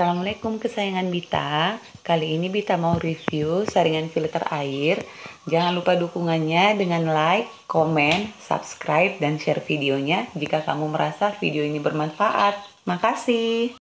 Assalamualaikum kesayangan Bita. Kali ini Bita mau review saringan filter air. Jangan lupa dukungannya dengan like, komen, subscribe, dan share videonya jika kamu merasa video ini bermanfaat. Makasih.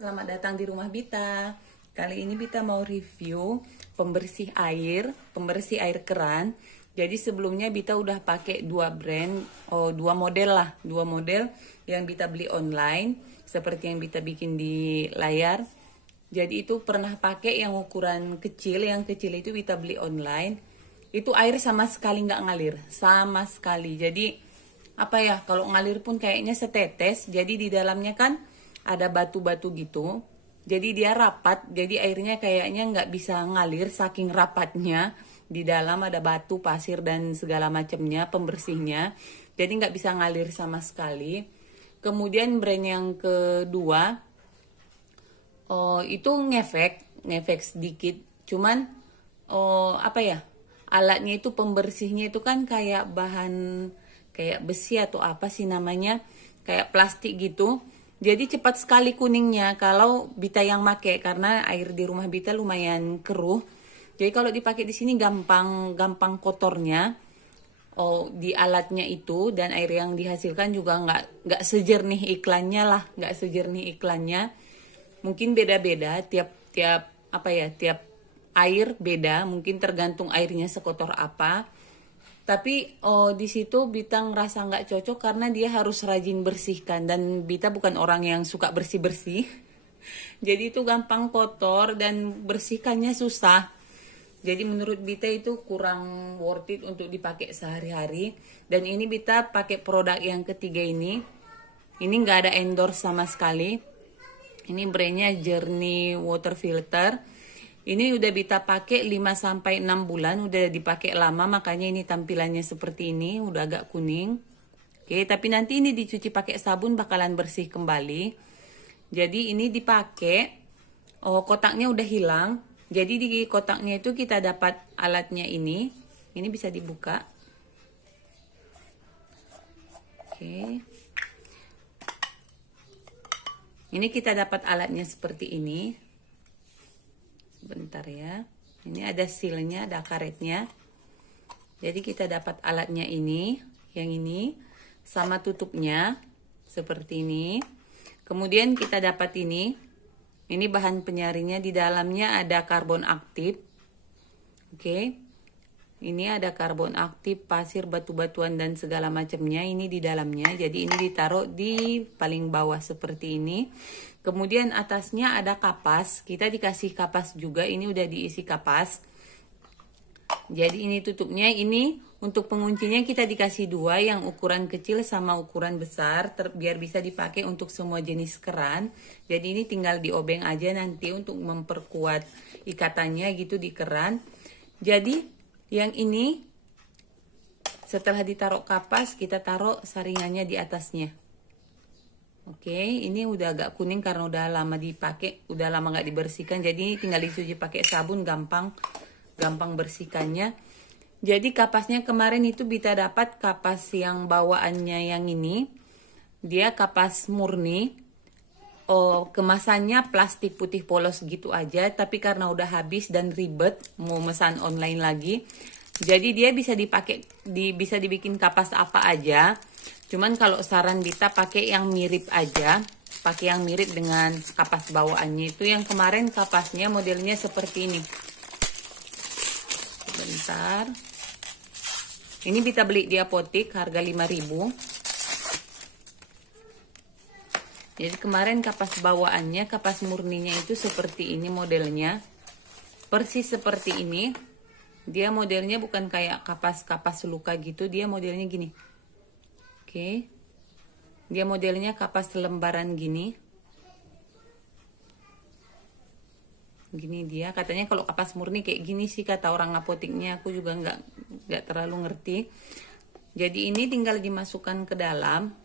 Selamat datang di rumah Bita. Kali ini Bita mau review pembersih air keran. Jadi sebelumnya Bita udah pakai dua model yang Bita beli online, seperti yang Bita bikin di layar. Jadi itu pernah pakai yang ukuran kecil, yang kecil itu Bita beli online. Itu air sama sekali nggak ngalir, sama sekali. Jadi kalau ngalir pun kayaknya setetes. Jadi di dalamnya kan ada batu-batu gitu, jadi dia rapat, jadi airnya kayaknya nggak bisa ngalir saking rapatnya. Di dalam ada batu, pasir, dan segala macamnya pembersihnya, jadi nggak bisa ngalir sama sekali. Kemudian brand yang kedua, itu ngefek sedikit, cuman alatnya itu pembersihnya itu kan kayak bahan kayak besi atau apa sih namanya, kayak plastik gitu. Jadi cepat sekali kuningnya kalau Bita yang make, karena air di rumah Bita lumayan keruh. Jadi kalau dipakai di sini gampang kotornya di alatnya itu, dan air yang dihasilkan juga nggak sejernih iklannya lah, nggak sejernih iklannya. Mungkin beda-beda tiap air beda, mungkin tergantung airnya sekotor apa. Tapi di situ Bita ngerasa nggak cocok karena dia harus rajin bersihkan, dan Bita bukan orang yang suka bersih-bersih. Jadi itu gampang kotor dan bersihkannya susah. Jadi menurut Bita itu kurang worth it untuk dipakai sehari-hari. Dan ini Bita pakai produk yang ketiga ini. Ini nggak ada endorse sama sekali. Ini brandnya Journey Water Filter. Ini udah Bita pakai 5-6 bulan, udah dipakai lama, makanya ini tampilannya seperti ini, udah agak kuning. Oke, tapi nanti ini dicuci pakai sabun bakalan bersih kembali. Jadi ini dipakai, kotaknya udah hilang. Jadi di kotaknya itu kita dapat alatnya ini bisa dibuka. Oke. Ini kita dapat alatnya seperti ini. Bentar ya, ini ada sealnya, ada karetnya. Jadi kita dapat alatnya ini, yang ini sama tutupnya seperti ini. Kemudian kita dapat ini bahan penyaringnya. Di dalamnya ada karbon aktif. Oke, ini ada karbon aktif, pasir, batu-batuan, dan segala macamnya ini di dalamnya. Jadi ini ditaruh di paling bawah seperti ini. Kemudian atasnya ada kapas, kita dikasih kapas juga, ini udah diisi kapas. Jadi ini tutupnya, ini untuk penguncinya kita dikasih dua, yang ukuran kecil sama ukuran besar, biar bisa dipakai untuk semua jenis keran. Jadi ini tinggal diobeng aja nanti untuk memperkuat ikatannya gitu di keran. Jadi yang ini setelah ditaruh kapas, kita taruh saringannya di atasnya. Oke, ini udah agak kuning karena udah lama dipakai, udah lama nggak dibersihkan. Jadi tinggal dicuci pakai sabun, gampang bersihkannya. Jadi kapasnya kemarin itu Bita dapat kapas yang bawaannya yang ini, dia kapas murni. Kemasannya plastik putih polos gitu aja, tapi karena udah habis dan ribet mau mesan online lagi, jadi dia bisa dipakai, bisa dibikin kapas apa aja. Cuman kalau saran Bita pakai yang mirip aja, pakai yang mirip dengan kapas bawaannya itu. Yang kemarin kapasnya modelnya seperti ini. Bentar. Ini Bita beli di apotek harga 5.000. Jadi kemarin kapas bawaannya, kapas murninya itu seperti ini modelnya. Persis seperti ini. Dia modelnya bukan kayak kapas luka gitu, dia modelnya gini. Oke, dia modelnya kapas lembaran gini. Gini dia, katanya kalau kapas murni kayak gini sih kata orang apoteknya. Aku juga nggak terlalu ngerti. Jadi ini tinggal dimasukkan ke dalam.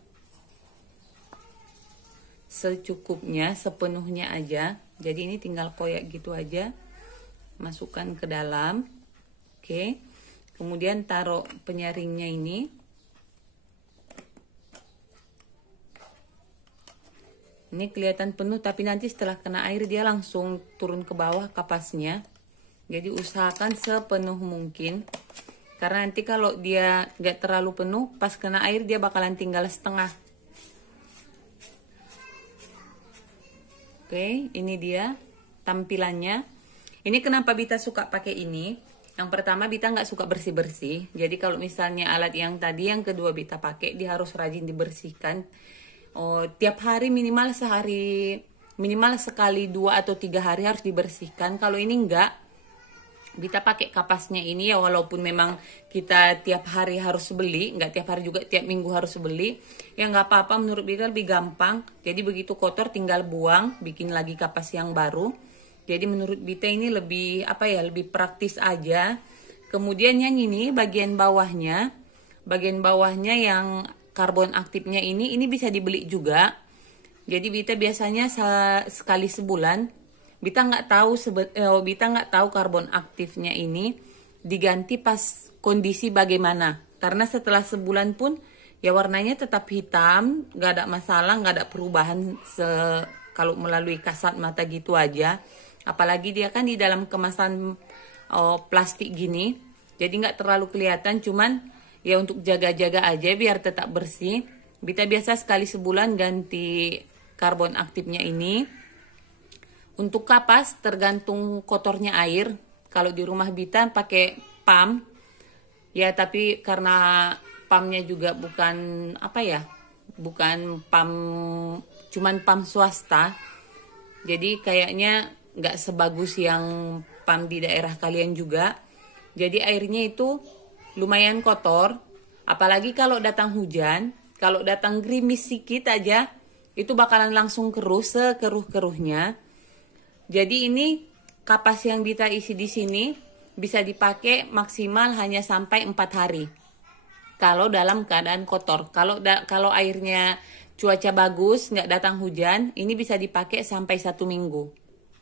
secukupnya, sepenuhnya aja. Jadi ini tinggal koyak gitu aja, masukkan ke dalam. Oke, kemudian taruh penyaringnya ini. Ini kelihatan penuh, tapi nanti setelah kena air dia langsung turun ke bawah kapasnya. Jadi usahakan sepenuh mungkin, karena nanti kalau dia nggak terlalu penuh, pas kena air dia bakalan tinggal setengah. Oke, ini dia tampilannya. Ini kenapa Bita suka pakai ini? Yang pertama, Bita nggak suka bersih-bersih. Jadi kalau misalnya alat yang tadi, yang kedua Bita pakai, dia harus rajin dibersihkan. Oh, tiap hari minimal sehari, minimal sekali 2 atau 3 hari harus dibersihkan. Kalau ini enggak, Bita pakai kapasnya ini ya, walaupun memang kita tiap hari harus beli, enggak tiap hari juga, tiap minggu harus beli, ya nggak apa-apa, menurut Bita lebih gampang. Jadi begitu kotor tinggal buang, bikin lagi kapas yang baru. Jadi menurut Bita ini lebih apa ya, lebih praktis aja. Kemudian yang ini bagian bawahnya yang karbon aktifnya ini bisa dibeli juga. Jadi Bita biasanya sekali sebulan, Bita nggak tahu karbon aktifnya ini diganti pas kondisi bagaimana. Karena setelah sebulan pun ya warnanya tetap hitam, nggak ada masalah, nggak ada perubahan kalau melalui kasat mata gitu aja. Apalagi dia kan di dalam kemasan plastik gini, jadi nggak terlalu kelihatan, cuman ya untuk jaga-jaga aja biar tetap bersih. Bita biasa sekali sebulan ganti karbon aktifnya ini. Untuk kapas tergantung kotornya air. Kalau di rumah Bita pakai pam. Ya tapi karena pamnya juga bukan apa ya, bukan pam, cuman pam swasta. Jadi kayaknya nggak sebagus yang pam di daerah kalian juga. Jadi airnya itu lumayan kotor, apalagi kalau datang hujan, kalau datang gerimis sedikit aja, itu bakalan langsung keruh sekeruh-keruhnya. Jadi ini kapas yang Bita isi di sini bisa dipakai maksimal hanya sampai 4 hari. Kalau dalam keadaan kotor, kalau airnya cuaca bagus, nggak datang hujan, ini bisa dipakai sampai 1 minggu.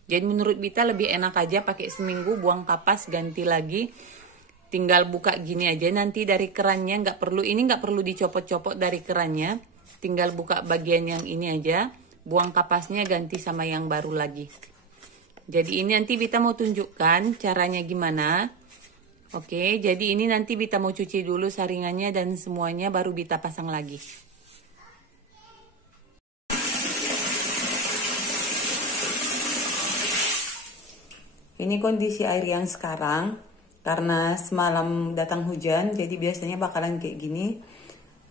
Jadi menurut Bita lebih enak aja pakai seminggu, buang kapas, ganti lagi. Tinggal buka gini aja, nanti dari kerannya nggak perlu dicopot-copot dari kerannya, tinggal buka bagian yang ini aja, buang kapasnya, ganti sama yang baru lagi. Jadi ini nanti Bita mau tunjukkan caranya gimana. Oke, jadi ini nanti Bita mau cuci dulu saringannya dan semuanya, baru Bita pasang lagi. Ini kondisi air yang sekarang. Karena semalam datang hujan, jadi biasanya bakalan kayak gini.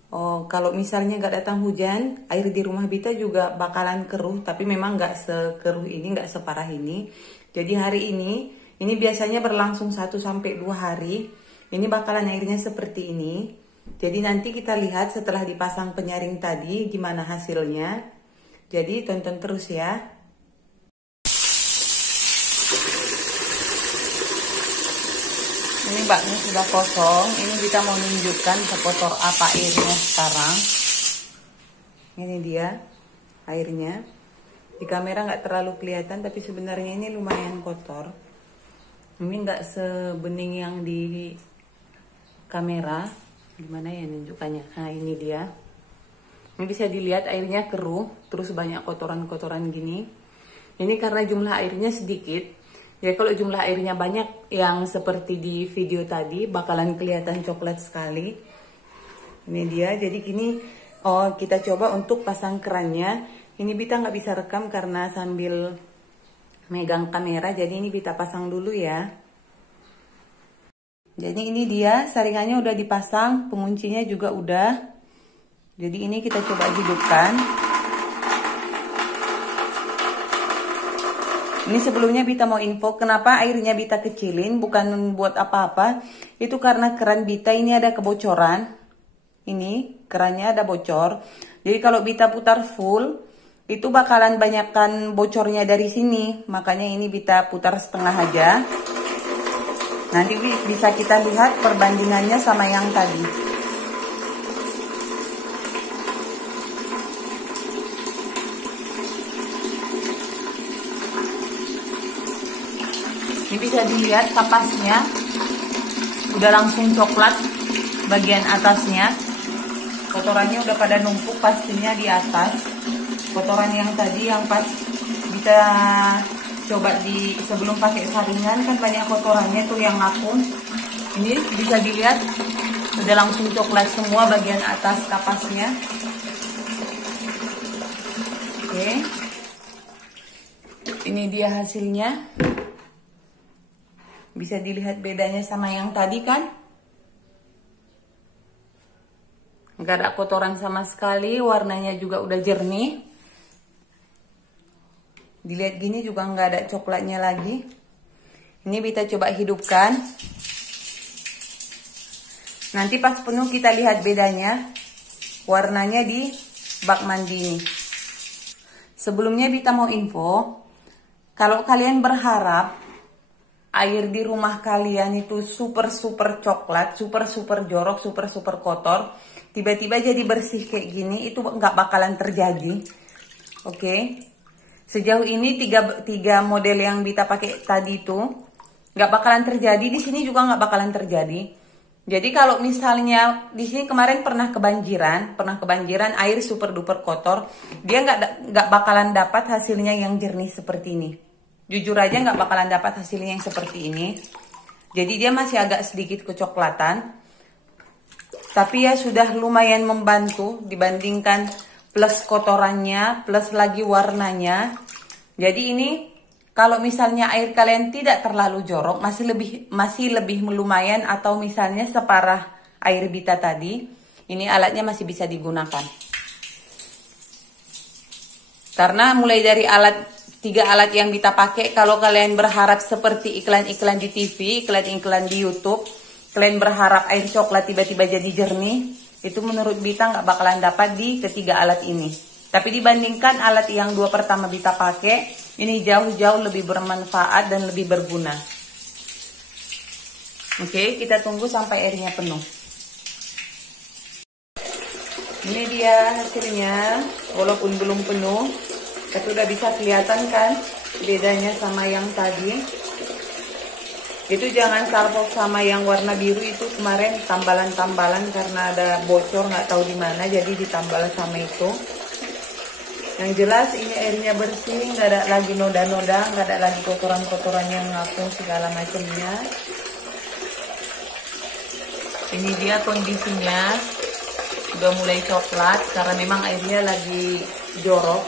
Oh, kalau misalnya nggak datang hujan, air di rumah Bita juga bakalan keruh, tapi memang nggak sekeruh ini, nggak separah ini. Jadi hari ini biasanya berlangsung 1-2 hari. Ini bakalan airnya seperti ini. Jadi nanti kita lihat setelah dipasang penyaring tadi gimana hasilnya. Jadi tonton terus ya. Ini baknya sudah kosong. Ini kita mau nunjukkan sekotor apa airnya sekarang. Ini dia airnya. Di kamera nggak terlalu kelihatan, tapi sebenarnya ini lumayan kotor. Ini nggak sebening yang di kamera. Gimana ya nunjukannya? Nah ini dia. Ini bisa dilihat airnya keruh, terus banyak kotoran-kotoran gini. Ini karena jumlah airnya sedikit. Ya kalau jumlah airnya banyak yang seperti di video tadi, bakalan kelihatan coklat sekali. Ini dia, jadi gini, kita coba untuk pasang kerannya. Ini Bita nggak bisa rekam karena sambil megang kamera, jadi ini Bita pasang dulu ya. Jadi ini dia, saringannya udah dipasang, penguncinya juga udah. Jadi ini kita coba hidupkan. Ini sebelumnya Bita mau info kenapa airnya Bita kecilin, bukan buat apa-apa. Itu karena keran Bita ini ada kebocoran. Ini kerannya ada bocor. Jadi kalau Bita putar full, itu bakalan banyakkan bocornya dari sini. Makanya ini Bita putar setengah aja. Nanti bisa kita lihat perbandingannya sama yang tadi. Ini bisa dilihat kapasnya udah langsung coklat bagian atasnya. Kotorannya udah pada numpuk pastinya di atas. Kotoran yang tadi yang pas kita coba di sebelum pakai saringan kan banyak kotorannya tuh yang ngapung. Ini bisa dilihat udah langsung coklat semua bagian atas kapasnya. Oke. Ini dia hasilnya. Bisa dilihat bedanya sama yang tadi kan? Nggak ada kotoran sama sekali, warnanya juga udah jernih. Dilihat gini juga nggak ada coklatnya lagi. Ini kita coba hidupkan. Nanti pas penuh kita lihat bedanya warnanya di bak mandi ini. Sebelumnya Bita mau info, kalau kalian berharap air di rumah kalian itu super coklat, super jorok, super kotor, tiba-tiba jadi bersih kayak gini, itu nggak bakalan terjadi. Oke. Sejauh ini tiga model yang Bita pakai tadi itu nggak bakalan terjadi, di sini juga nggak bakalan terjadi. Jadi kalau misalnya di sini kemarin pernah kebanjiran air super duper kotor, dia nggak bakalan dapat hasilnya yang jernih seperti ini. Jujur aja nggak bakalan dapat hasilnya yang seperti ini. Jadi dia masih agak sedikit kecoklatan. Tapi ya sudah lumayan membantu dibandingkan plus kotorannya, plus lagi warnanya. Jadi ini kalau misalnya air kalian tidak terlalu jorok, masih lebih lumayan, atau misalnya separah air Bita tadi, ini alatnya masih bisa digunakan. Karena mulai dari tiga alat yang Bita pakai, kalau kalian berharap seperti iklan-iklan di TV, iklan-iklan di YouTube, kalian berharap air coklat tiba-tiba jadi jernih, itu menurut Bita nggak bakalan dapat di ketiga alat ini. Tapi dibandingkan alat yang dua pertama Bita pakai, ini jauh-jauh lebih bermanfaat dan lebih berguna. Oke, kita tunggu sampai airnya penuh. Ini dia hasilnya, walaupun belum penuh, tapi udah bisa kelihatan kan bedanya sama yang tadi. Itu jangan salpok sama yang warna biru itu kemarin tambalan-tambalan karena ada bocor nggak tahu di mana, jadi ditambal sama itu. Yang jelas ini airnya bersih, nggak ada lagi noda-noda, nggak ada lagi kotoran-kotoran yang ngapung segala macamnya. Ini dia kondisinya, udah mulai coklat karena memang airnya lagi jorok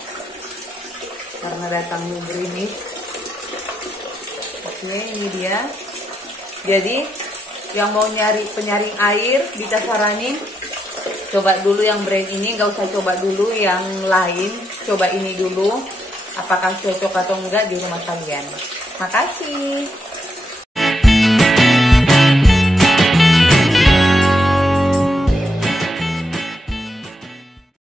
karena datangnya gerimis. Oke, ini dia. Jadi yang mau nyari penyaring air, Bita saranin coba dulu yang brand ini, nggak usah coba dulu yang lain. Coba ini dulu, apakah cocok atau enggak di rumah kalian. Makasih.